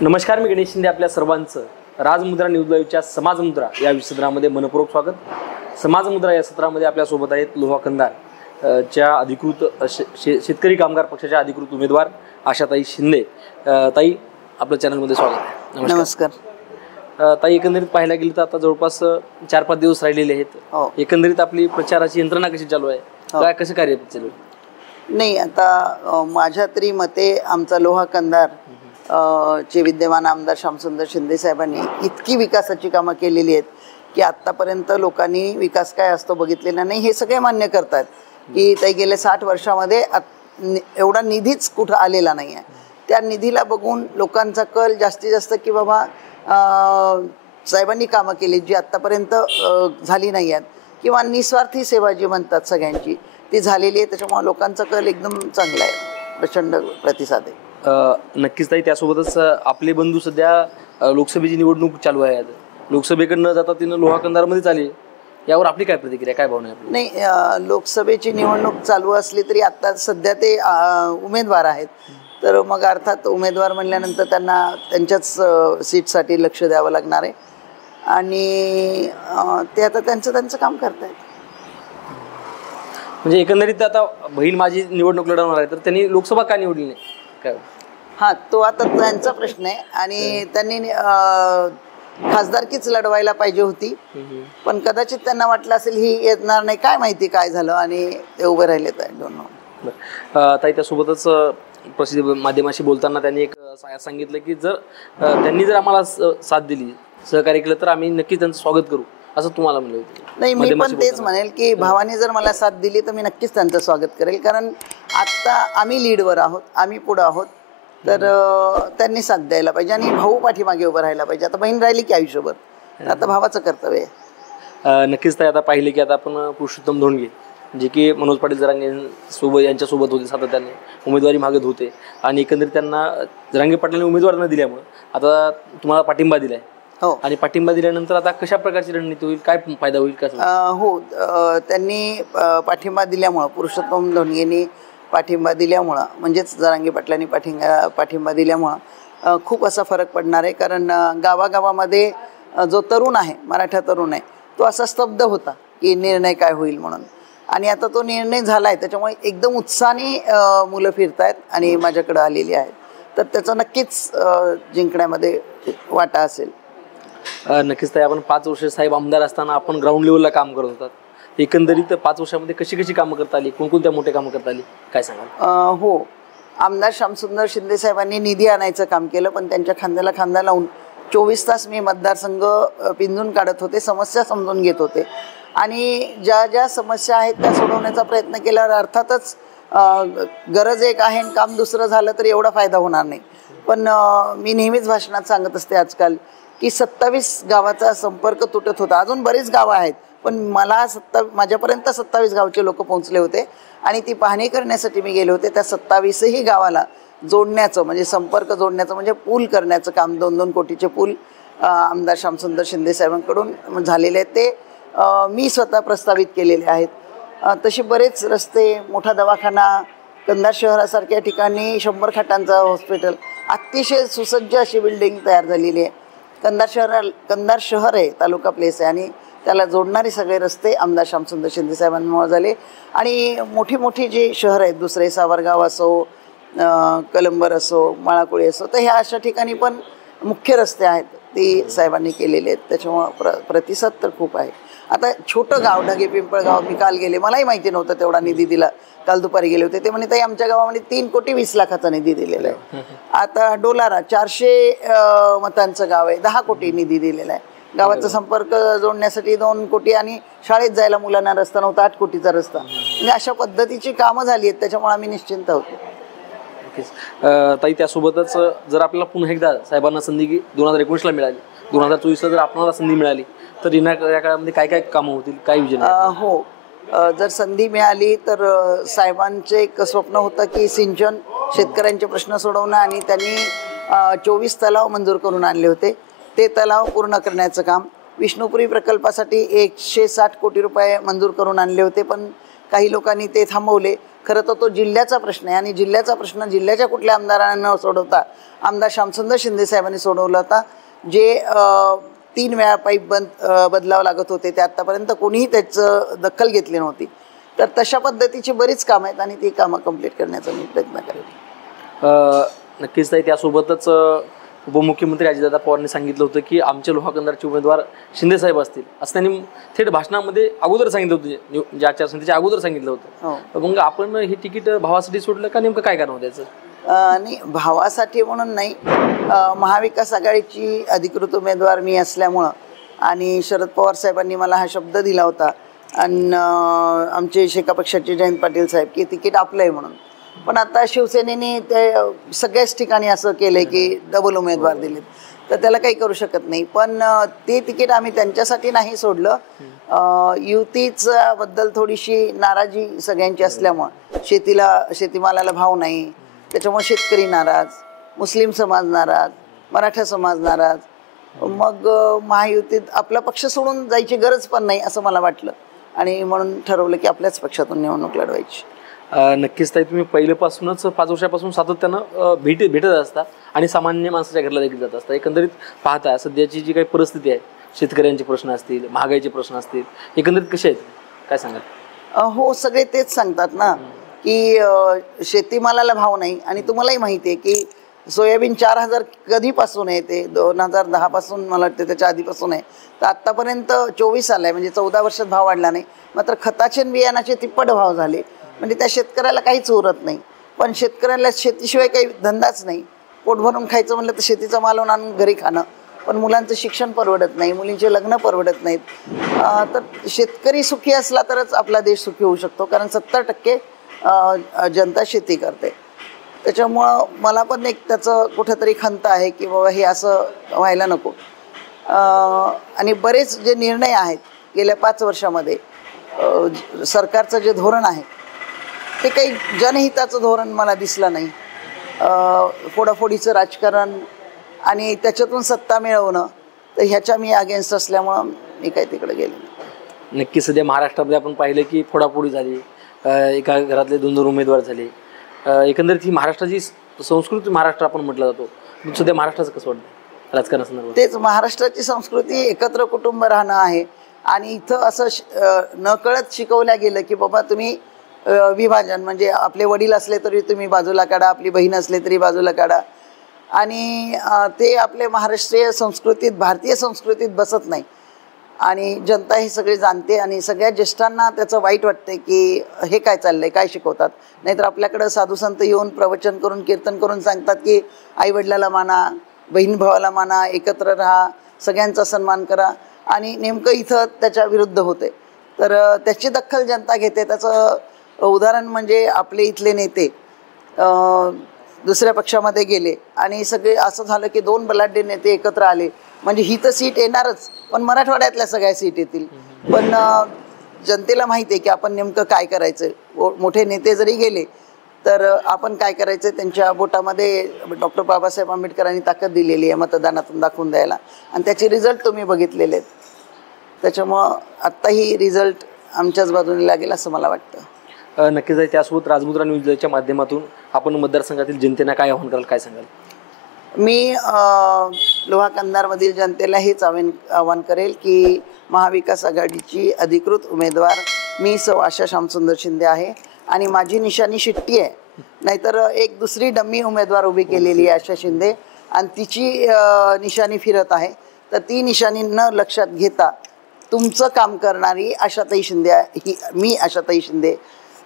नमस्कार, मी गणेश शिंदे. आपल्या सर्वांचं राजमुद्रा न्यूज लाईव्हच्या समाजमुद्रा या सत्रामध्ये मनपूर्वक स्वागत. समाजमुद्रा या सत्रामध्ये आपल्यासोबत आहेत लोहा कंधार च्या अधिकृत शेतकरी कामगार पक्षाच्या अधिकृत उमेदवार आशाताई शिंदे. ताई, आपल्या चॅनलमध्ये स्वागत आहे. नमस्कार. ताई, एकंदरीत पाहायला गेलं तर आता जवळपास 4-5 दिवस राहिलेले आहेत. एकंदरीत आपली प्रचाराची यंत्रणा कशी चालू आहे, काय कसं कार्य चालू आहे? नाही, आता माझ्या तरी मते आमचा लोहा कंधार चे विद्यमान आमदार श्यामसुंदर शिंदे साहेबांनी इतकी विकासाची कामं केलेली आहेत की आत्तापर्यंत लोकांनी विकास काय असतो बघितलेला नाही. हे सगळे मान्य करतात की ते गेल्या 60 वर्षामध्ये एवढा निधीच कुठं आलेला नाही आहे. त्या निधीला बघून लोकांचा कल जास्तीत जास्त की बाबा साहेबांनी कामं केली जी आत्तापर्यंत झाली नाही आहेत, किंवा निस्वार्थी सेवा जी म्हणतात सगळ्यांची ती झालेली आहे. त्याच्यामुळे लोकांचा कल एकदम चांगला आहे, प्रचंड प्रतिसाद आहे. नक्कीच ताई, त्यासोबतच आपले बंधू सध्या लोकसभेची निवडणूक चालू आहे. लोकसभेकडे न जाता तिनं लोहा कंधारमध्ये चालली, यावर आपली काय प्रतिक्रिया, काय भावना आहे? नाही, लोकसभेची निवडणूक चालू असली तरी आता सध्या ते उमेदवार आहेत, तर मग अर्थात उमेदवार म्हणल्यानंतर त्यांना त्यांच्याच सीटसाठी लक्ष द्यावं लागणार आहे आणि ते आता त्यांचं काम करतायत. म्हणजे एकंदरीत आता बहीण माझी निवडणूक लढवणार आहे, तर त्यांनी लोकसभा का निवडली नाही काय? हां, तो आता त्यांचा प्रश्न आहे आणि त्यांनी खासदारकीच लढवायला पाहिजे होती, पण कदाचित त्यांना वाटलं असेल ही येणार नाही, काय माहिती काय झालं, आणि ते उभे राहिले. ताई, त्यासोबतच प्रसिद्ध माध्यमाशी बोलताना त्यांनी एक सांगितलं की त्यांनी जर आम्हाला साथ दिली, सहकार्य केलं, तर आम्ही नक्कीच त्यांचं स्वागत करू, असं तुम्हाला म्हणलं होतं. नाही, मी पण तेच म्हणेल की भावाने जर मला साथ दिली तर मी नक्कीच त्यांचं स्वागत करेल, कारण आत्ता आम्ही लीडवर आहोत, आम्ही पुढं आहोत, तर त्यांनी साथ द्यायला पाहिजे आणि भाऊ पाठीमागे उभं राहायला पाहिजे. आता बहीण राहिली की आयुष्यभर, आता भावाचं कर्तव्य आहे. नक्कीच ताई, आता पाहिले की आता आपण पुरुषोत्तम धोंडगे जे की मनोज पाटील जरांगे सोबत यांच्यासोबत होते, सातत्याने उमेदवारी मागत होते, आणि एकंदरीत त्यांना जरांगे पाटलांनी उमेदवार न दिल्यामुळे आता तुम्हाला पाठिंबा दिलाय. हो, आणि पाठिंबा दिल्यानंतर आता कशा प्रकारची रणनीती होईल, काय फायदा होईल का? हो, त्यांनी पाठिंबा दिल्यामुळं, पुरुषोत्तम धोंडगेंनी पाठिंबा दिल्यामुळं, म्हणजेच जरांगे पाटलांनी पाठिंबा दिल्यामुळं खूप असा फरक पडणार आहे. कारण गावागावामध्ये जो तरुण आहे, मराठा तरुण आहे, तो असा स्तब्ध होता की निर्णय काय होईल म्हणून, आणि आता तो निर्णय झाला आहे. त्याच्यामुळे एकदम उत्साहाने मुलं फिरत आहेत आणि माझ्याकडं आलेली आहेत, तर त्याचा नक्कीच जिंकण्यामध्ये वाटा असेल. नक्कीच ताई, आपण 5 वर्ष साहेब आमदार असताना आपण ग्राउंड लेवलला काम करत होतात. एकंदरीत 5 वर्षामध्ये कशी कामं करता आली, कोणकोणत्या मोठे कामं करता आली, काय सांगाल? हो, आमदार श्यामसुंदर शिंदे साहेबांनी निधी आणायचं काम केलं, पण त्यांच्या खांद्याला खांदा लावून 24 तास मी मतदारसंघ पिंजून काढत होते, समस्या समजून घेत होते, आणि ज्या समस्या आहेत त्या सोडवण्याचा प्रयत्न केल्यावर अर्थातच गरज एक आहे आणि काम दुसरं झालं तर एवढा फायदा होणार नाही. पण मी नेहमीच भाषणात सांगत असते आजकाल की 27 गावाचा संपर्क तुटत होता. अजून बरीच गावं आहेत, पण माझ्यापर्यंत 27 गावचे लोक पोहोचले होते आणि ती पाहणी करण्यासाठी मी गेले होते. त्या 27ही गावाला जोडण्याचं, म्हणजे संपर्क जोडण्याचं, म्हणजे पूल करण्याचं काम, 2-2 कोटीचे पूल आमदार श्यामसुंदर शिंदे साहेबांकडून झालेले आहेत. ते मी स्वतः प्रस्तावित केलेले आहेत. तसे बरेच रस्ते, मोठा दवाखाना, कंधार शहरासारख्या ठिकाणी 100 खाटांचं हॉस्पिटल, अतिशय सुसज्ज अशी बिल्डिंग तयार झालेली आहे. कंधार शहर आहे, तालुका प्लेस आहे, आणि त्याला जोडणारे सगळे रस्ते आमदार श्यामसुंदर शिंदे साहेबांमुळे झाले. आणि मोठी जी शहर आहेत दुसरे, सावरगाव असो, कलंबर असो, माळाकुळी असो, तर ह्या अशा ठिकाणी पण मुख्य रस्ते आहेत ते साहेबांनी केलेले आहेत. त्याच्यामुळं प्रतिसाद तर खूप आहे. आता छोटं गाव ढगे पिंपळगाव, मी काल गेले, मलाही माहिती नव्हतं तेवढा निधी दिला. काल दुपारी गेले होते, ते म्हणे ताई आमच्या गावामध्ये 3,20 लाखाचा निधी दिलेला आहे. आता डोलारा 400 मतांचं गाव आहे, 10 कोटी निधी दिलेला आहे. गावाचा संपर्क जोडण्यासाठी 2 कोटी, आणि शाळेत जायला मुलांना रस्ता नव्हता, 8 कोटीचा रस्ता. म्हणजे अशा पद्धतीची कामं झाली आहेत, त्याच्यामुळे आम्ही निश्चिंत आहोत. ताई, त्यासोबतच जर आपल्याला पुन्हा एकदा साहेबांना संधी 2019ला मिळाली, 2024ला जर आपल्याला संधी मिळाली, तर येणाऱ्या काळामध्ये काय कामं होतील, काय योजना? हो, जर संधी मिळाली तर साहेबांचे एक स्वप्न होतं की सिंचन, शेतकऱ्यांचे प्रश्न सोडवणं, आणि त्यांनी 24 तलाव मंजूर करून आणले होते. ते तलाव पूर्ण करण्याचं काम, विष्णुपुरी प्रकल्पासाठी 160 कोटी रुपये मंजूर करून आणले होते, पण काही लोकांनी ते थांबवले. खरं तर तो जिल्ह्याचा प्रश्न आहे आणि जिल्ह्याचा प्रश्न जिल्ह्याच्या कुठल्या आमदारांना न सोडवता आमदार श्यामसुंदर शिंदे साहेबांनी सोडवला होता. जे 3 वेळा पाईप बदलावं लागत होते ते आत्तापर्यंत कोणीही त्याचं दखल घेतली नव्हती. तर तशा पद्धतीची बरीच कामं आहेत आणि ती कामं कंप्लीट करण्याचा मी प्रयत्न करेन. नक्कीच ताई, त्यासोबतच उपमुख्यमंत्री अजितदादा पवारांनी सांगितलं होतं की आमचे लोहा कंधारचे उमेदवार शिंदेसाहेब असतील, असं त्यांनी थेट भाषणामध्ये अगोदर सांगितलं होतं, ज्या आचारसंहितेच्या अगोदर सांगितलं होतं. मग आपण हे तिकीट भावासाठी सोडलं का, नेमकं काय कारण होतं त्याचं? आणि भावासाठी म्हणून नाही, महाविकास आघाडीची अधिकृत उमेदवार मी असल्यामुळं आणि शरद पवार साहेबांनी मला हा शब्द दिला होता आणि आमचे शेका पक्षाचे जयंत पाटील साहेब की तिकीट आपलं आहे म्हणून. पण आता शिवसेनेने ते सगळ्याच ठिकाणी असं केलं की डबल उमेदवार दिलेत, तर त्याला काही करू शकत नाही. पण ते तिकीट आम्ही त्यांच्यासाठी नाही सोडलं. युतीचा बद्दल थोडीशी नाराजी सगळ्यांची असल्यामुळं, शेतीमालाला भाव नाही त्याच्यामुळे शेतकरी नाराज, मुस्लिम समाज नाराज, मराठा समाज नाराज. मग महायुतीत आपला पक्ष सोडून जायची गरज पण नाही असं मला वाटलं आणि म्हणून ठरवलं की आपल्याच पक्षातून निवडणूक लढवायची. नक्कीच ताई, तुम्ही पहिल्यापासूनच 5 वर्षापासून सातत्यानं भेटत असता आणि सामान्य माणसाच्या घरला देखील जात असता. एकंदरीत पाहता सध्याची जी काही परिस्थिती आहे, शेतकऱ्यांचे प्रश्न असतील, महागाईचे प्रश्न असतील, एकंदरीत कसे आहेत, काय सांगाल? हो, सगळे तेच सांगतात ना की शेतीमालाला भाव नाही. आणि तुम्हालाही माहिती आहे की सोयाबीन 4000 कधीपासून आहे, ते 2010 पासून मला वाटतं, त्याच्या आधीपासून आहे. तर आत्तापर्यंत 24 आलाय, म्हणजे 14 वर्षात भाव वाढला नाही. मात्र खताचे बियाणाचे तिप्पट भाव झाले, म्हणजे त्या शेतकऱ्याला काहीच उरत नाही. पण शेतकऱ्याला शेतीशिवाय काही धंदाच नाही. पोट भरून खायचं म्हणलं तर शेतीचा माल आणून घरी खाणं, पण मुलांचं शिक्षण परवडत नाही, मुलींचे लग्न परवडत नाहीत. तर शेतकरी सुखी असला तरच आपला देश सुखी होऊ शकतो, कारण 70% जनता शेती करते. त्याच्यामुळं मला पण एक त्याचं कुठंतरी खंत आहे की बाबा हे असं व्हायला नको. आणि बरेच जे निर्णय आहेत गेल्या 5 वर्षामध्ये, सरकारचं जे धोरण आहे ते काही जनहिताचं धोरण मला दिसलं नाही. फोडाफोडीचं राजकारण आणि त्याच्यातून सत्ता मिळवणं, तर ह्याच्या मी अगेन्स्ट असल्यामुळं मी काही तिकडे गेले नाही. नक्की सध्या महाराष्ट्रामध्ये आपण पाहिलं की फोडाफोडी झाली, एका घरातले 2 उमेदवार झाले. एकंदरीत ही महाराष्ट्राची संस्कृती, महाराष्ट्र आपण म्हटलं जातो, सध्या महाराष्ट्राचं कसं वाटतं राजकारणासंदर्भात? तेच, महाराष्ट्राची संस्कृती एकत्र कुटुंब राहणं आहे. आणि इथं असं नकळत शिकवल्या गेलं की बाबा तुम्ही विभाजन, म्हणजे आपले वडील असले तरी तुम्ही बाजूला काढा, आपली बहीण असले तरी बाजूला काढा. आणि ते आपले महाराष्ट्रीय संस्कृतीत, भारतीय संस्कृतीत बसत नाही. आणि जनता हे सगळे जाणते आणि सगळ्या ज्येष्ठांना त्याचं वाईट वाटते की हे काय चाललंय, काय शिकवतात. नाहीतर आपल्याकडं साधुसंत येऊन प्रवचन करून, कीर्तन करून सांगतात की आईवडिलाला माना, बहीण भावाला माना, एकत्र राहा, सगळ्यांचा सन्मान करा. आणि नेमकं इथं त्याच्या विरुद्ध होते. तर त्याची दखल जनता घेते. त्याचं उदाहरण म्हणजे आपले इथले नेते दुसऱ्या पक्षामध्ये गेले आणि सगळे असं झालं की 2 बलाढ्य नेते एकत्र आले, म्हणजे ही तर सीट येणारच, पण मराठवाड्यातल्या सगळ्या सीट येतील. पण जनतेला माहिती आहे की आपण नेमकं काय करायचं. मोठे नेते जरी गेले तर आपण काय करायचं, त्यांच्या बोटामध्ये डॉक्टर बाबासाहेब आंबेडकरांनी ताकद दिलेली आहे मतदानातून दाखवून द्यायला, आणि त्याचे रिझल्ट तुम्ही बघितलेले आहेत. त्याच्यामुळं आत्ताही रिझल्ट आमच्याच बाजूने लागेल असं मला वाटतं. नक्कीच आहे. त्यासोबत राजमुद्रा न्यूजच्या माध्यमातून आपण मतदारसंघातील जनतेला काय आवाहन कराल, काय सांगाल? मी लोहा कंधारमधील जनतेला हेच आवाहन करेल की महाविकास आघाडीची अधिकृत उमेदवार मी सौ आशा श्यामसुंदर शिंदे आहे आणि माझी निशाणी शिट्टी आहे. नाहीतर एक दुसरी डम्मी उमेदवार उभी केलेली आहे आशा शिंदे, आणि तिची निशाणी फिरत आहे. तर ती निशाणी न लक्षात घेता तुमचं काम करणारी आशाताई शिंदे ही, मी आशाताई शिंदे,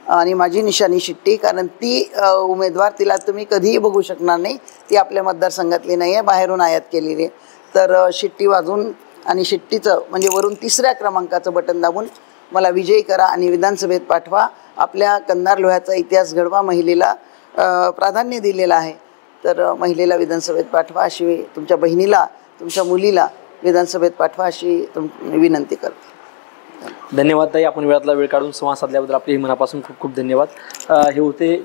आणि माझी निशाणी शिट्टी. कारण ती उमेदवार, तिला तुम्ही कधीही बघू शकणार नाही, ती आपल्या मतदारसंघातली नाही आहे, बाहेरून आयात केलेली आहे. तर शिट्टी वाजवून आणि शिट्टीचं म्हणजे वरून 3ऱ्या क्रमांकाचं बटन दाबून मला विजयी करा आणि विधानसभेत पाठवा. आपल्या कंधार लोह्याचा इतिहास घडवा, महिलेला प्राधान्य दिलेलं आहे, तर महिलेला विधानसभेत पाठवा अशी, तुमच्या बहिणीला, तुमच्या मुलीला विधानसभेत पाठवा अशी विनंती करतो. धन्यवाद ताई, आपण वेळातला वेळ काढून संवाद साधल्याबद्दल आपले मनापासून खूप खूप धन्यवाद. हे होते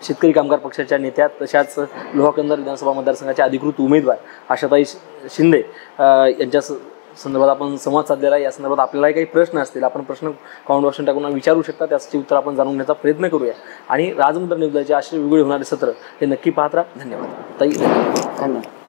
शेतकरी कामगार पक्षाच्या नेत्या, तशाच लोहा कंधार विधानसभा मतदारसंघाच्या अधिकृत उमेदवार आशाताई शिंदे यांच्या संदर्भात आपण संवाद साधलेला आहे. या संदर्भात आपल्यालाही काही प्रश्न असतील, आपण प्रश्न कॉमेंट बॉक्स टाकून विचारू शकता. त्याचे उत्तर आपण जाणून घेण्याचा प्रयत्न करूया. आणि राजमुद्रा न्यूजचे असे वेगवेगळे होणारे सत्र हे नक्की पाहत राहा. धन्यवाद ताई. धन्यवाद.